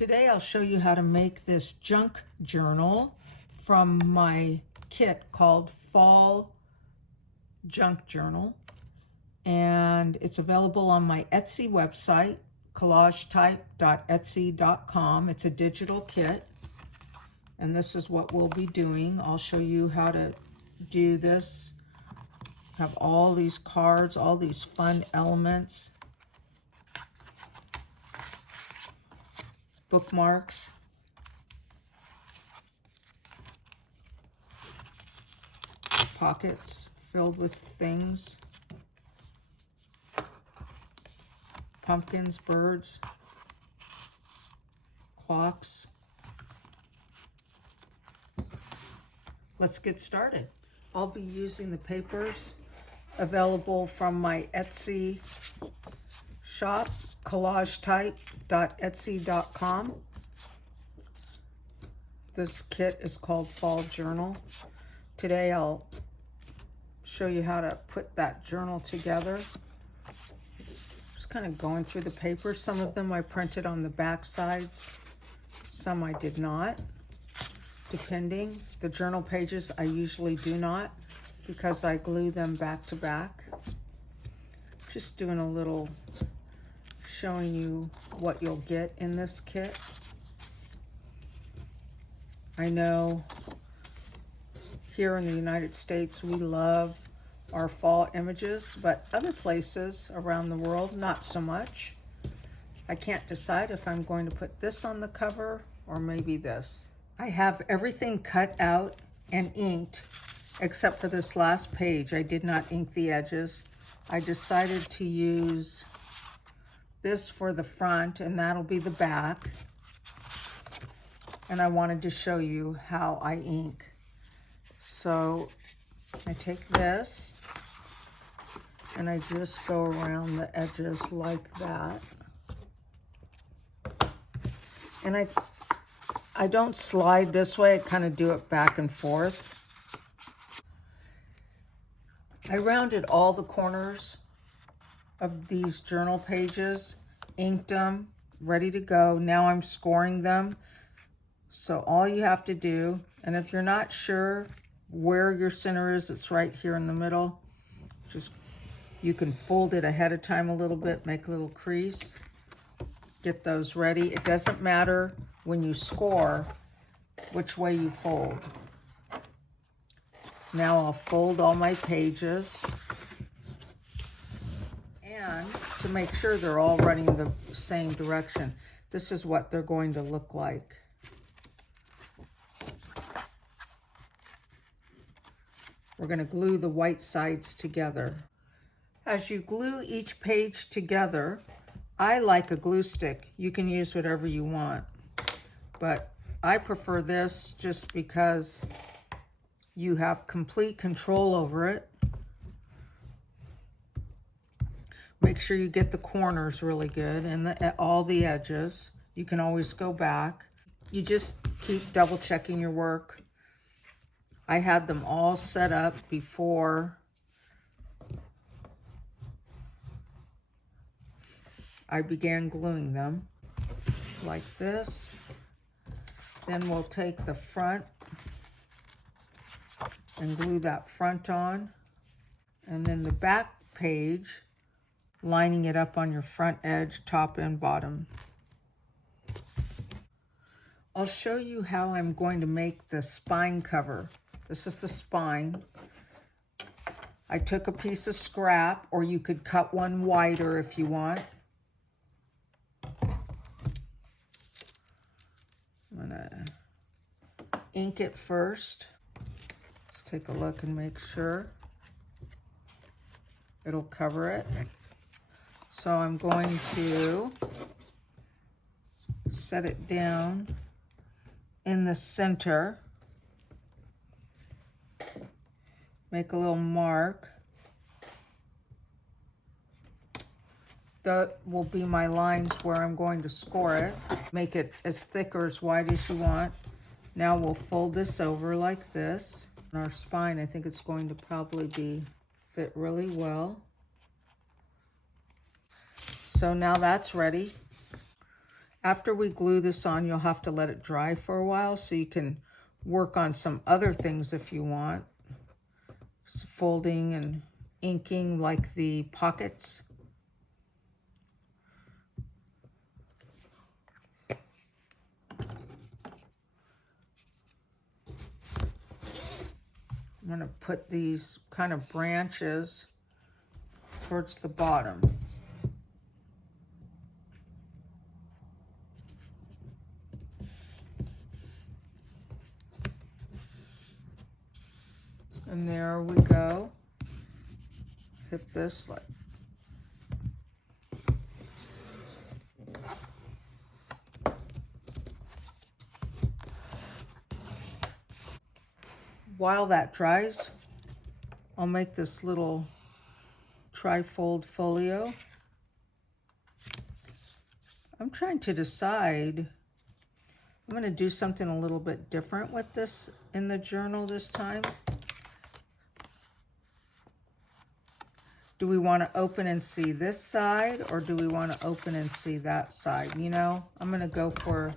Today I'll show you how to make this junk journal from my kit called Fall Junk Journal, and it's available on my Etsy website, collagetype.etsy.com. It's a digital kit, and this is what we'll be doing. I'll show you how to do this. Have all these cards, all these fun elements, bookmarks, pockets filled with things, pumpkins, birds, clocks. Let's get started. I'll be using the papers available from my Etsy shop, collagetype.etsy.com. This kit is called Fall Journal. Today I'll show you how to put that journal together. Just kind of going through the papers. Some of them I printed on the back sides, some I did not, depending. The journal pages I usually do not, because I glue them back to back. Just doing a little showing you what you'll get in this kit. I know here in the United States we love our fall images, but other places around the world not so much. I can't decide if I'm going to put this on the cover or maybe this. I have everything cut out and inked except for this last page. I did not ink the edges. I decided to use this for the front, and that'll be the back. And I wanted to show you how I ink. So I take this and I just go around the edges like that. And I don't slide this way, I kind of do it back and forth. I rounded all the corners of these journal pages, inked them, ready to go. Now I'm scoring them. So all you have to do, and if you're not sure where your center is, it's right here in the middle. Just, you can fold it ahead of time a little bit, make a little crease, get those ready. It doesn't matter when you score which way you fold. Now I'll fold all my pages, and to make sure they're all running the same direction, this is what they're going to look like. We're going to glue the white sides together. As you glue each page together, I like a glue stick. You can use whatever you want, but I prefer this just because you have complete control over it. Make sure you get the corners really good and all the edges. You can always go back. You just keep double checking your work. I had them all set up before I began gluing them, like this. Then we'll take the front and glue that front on, and then the back page, lining it up on your front edge, top and bottom. I'll show you how I'm going to make the spine cover. This is the spine. I took a piece of scrap, or you could cut one wider if you want. I'm gonna ink it first. Let's take a look and make sure it'll cover it. So I'm going to set it down in the center, make a little mark. That will be my lines where I'm going to score it. Make it as thick or as wide as you want. Now we'll fold this over like this. On our spine, I think it's going to probably fit really well. So now that's ready. After we glue this on, you'll have to let it dry for a while so you can work on some other things if you want. Just folding and inking like the pockets. I'm going to put these kind of branches towards the bottom. And there we go. Hit this like. While that dries, I'll make this little tri-fold folio. I'm trying to decide, I'm going to do something a little bit different with this in the journal this time. Do we want to open and see this side, or do we want to open and see that side? You know, I'm going to go for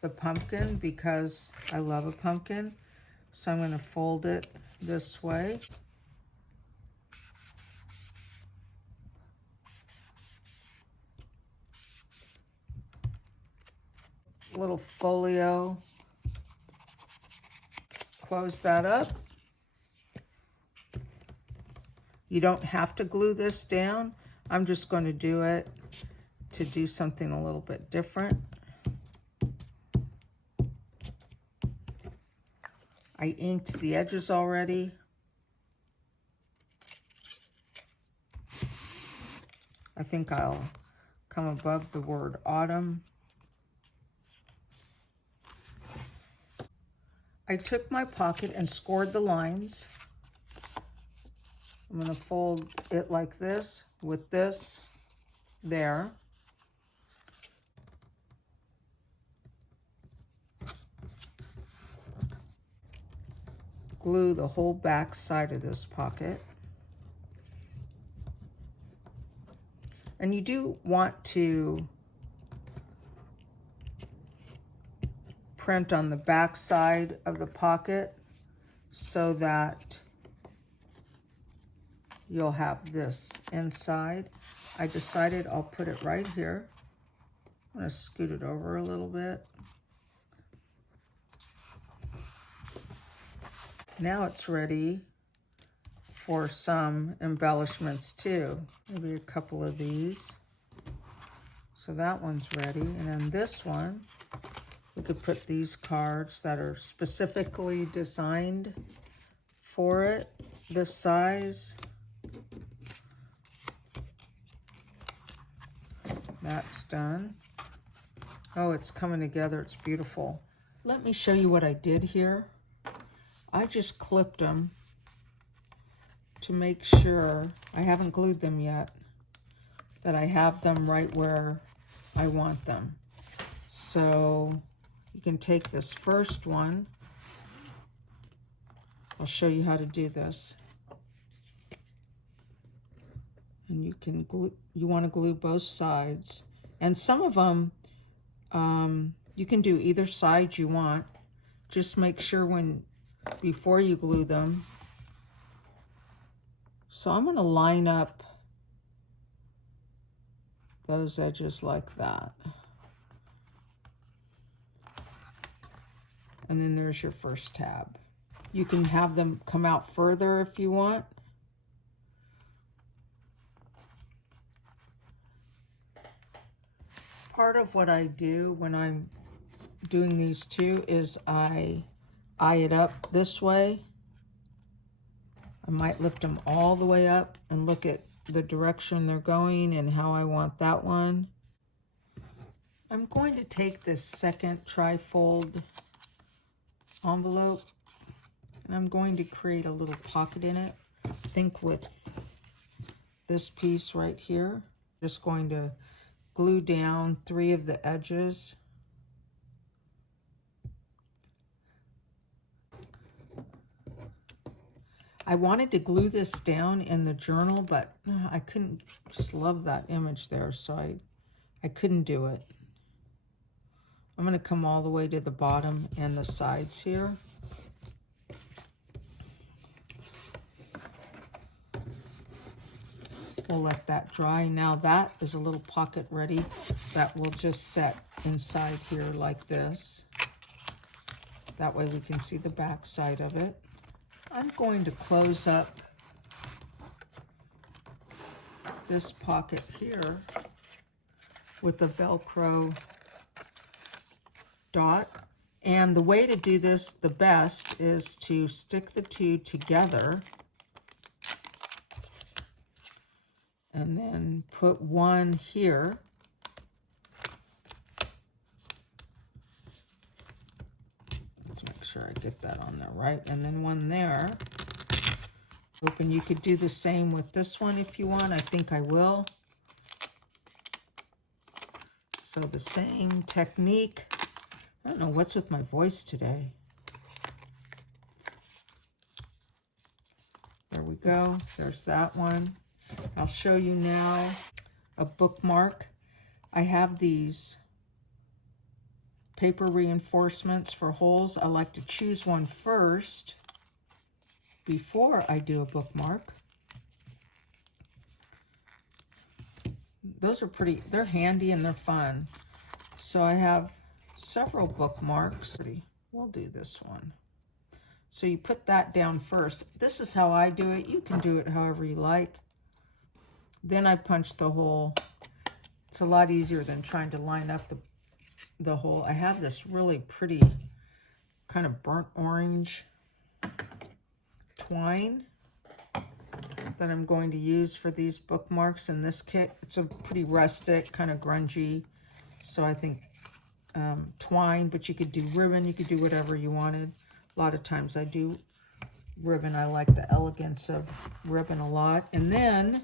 the pumpkin because I love a pumpkin. So I'm going to fold it this way. Little folio. Close that up. You don't have to glue this down. I'm just going to do it to do something a little bit different. I inked the edges already. I think I'll come above the word autumn. I took my pocket and scored the lines. I'm going to fold it like this with this there. Glue the whole back side of this pocket. And you do want to print on the back side of the pocket so that you'll have this inside. I decided I'll put it right here. I'm going to scoot it over a little bit. Now it's ready for some embellishments too. Maybe a couple of these. So that one's ready. And then this one, we could put these cards that are specifically designed for it, this size. That's done. Oh, it's coming together. It's beautiful. Let me show you what I did here. I just clipped them to make sure, I haven't glued them yet, that I have them right where I want them. So you can take this first one. I'll show you how to do this. And you can glue, you want to glue both sides. And some of them, you can do either side you want. Just make sure before you glue them. So I'm going to line up those edges like that. And then there's your first tab. You can have them come out further if you want. Part of what I do when I'm doing these two is I eye it up this way. I might lift them all the way up and look at the direction they're going and how I want that one. I'm going to take this second tri-fold envelope and I'm going to create a little pocket in it. I think with this piece right here, just going to glue down 3 of the edges. I wanted to glue this down in the journal, but I couldn't, just love that image there, so I couldn't do it. I'm going to come all the way to the bottom and the sides here. We'll let that dry. Now that is a little pocket ready that will just set inside here like this. That way we can see the back side of it. I'm going to close up this pocket here with the Velcro dot. And the way to do this the best is to stick the two together and then put one here. Let's make sure I get that on there right. And then one there. Open. You could do the same with this one if you want. I think I will. So the same technique. I don't know what's with my voice today. There we go. There's that one. I'll show you now a bookmark. I have these paper reinforcements for holes. I like to choose one first before I do a bookmark. Those are pretty, they're handy and they're fun. So I have several bookmarks. We'll do this one. So you put that down first. This is how I do it. You can do it however you like. Then I punch the hole. It's a lot easier than trying to line up the hole. I have this really pretty kind of burnt orange twine that I'm going to use for these bookmarks in this kit. It's a pretty rustic, kind of grungy. So I think twine, but you could do ribbon. You could do whatever you wanted. A lot of times I do ribbon. I like the elegance of ribbon a lot. And then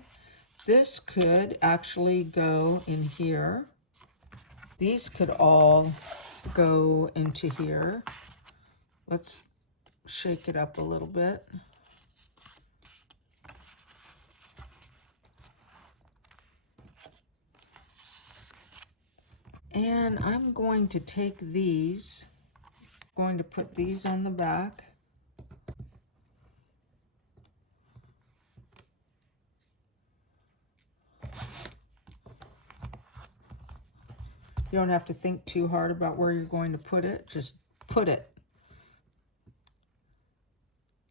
this could actually go in here. These could all go into here. Let's shake it up a little bit. And I'm going to take these, going to put these on the back. You don't have to think too hard about where you're going to put it. Just put it.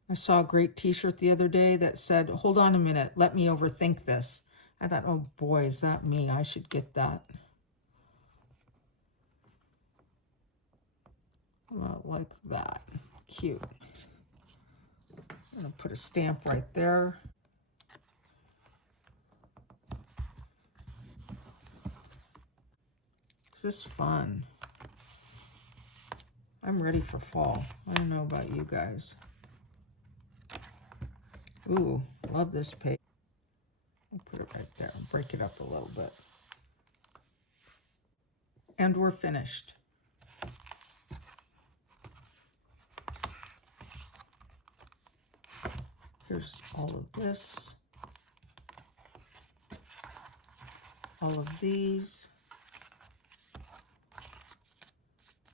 I saw a great t-shirt the other day that said, "Hold on a minute, let me overthink this." I thought, oh boy, is that me? I should get that. About like that. Cute. I'm going to put a stamp right there. This is fun. I'm ready for fall. I don't know about you guys. Ooh, love this page. I'll put it right there and break it up a little bit. And we're finished. Here's all of this. All of these.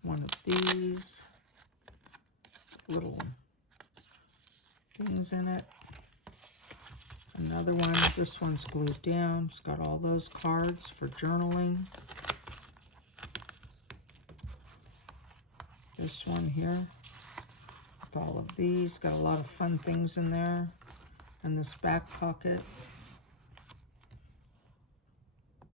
One of these little things in it. Another one. This one's glued down. It's got all those cards for journaling. This one here with all of these. Got a lot of fun things in there. And this back pocket.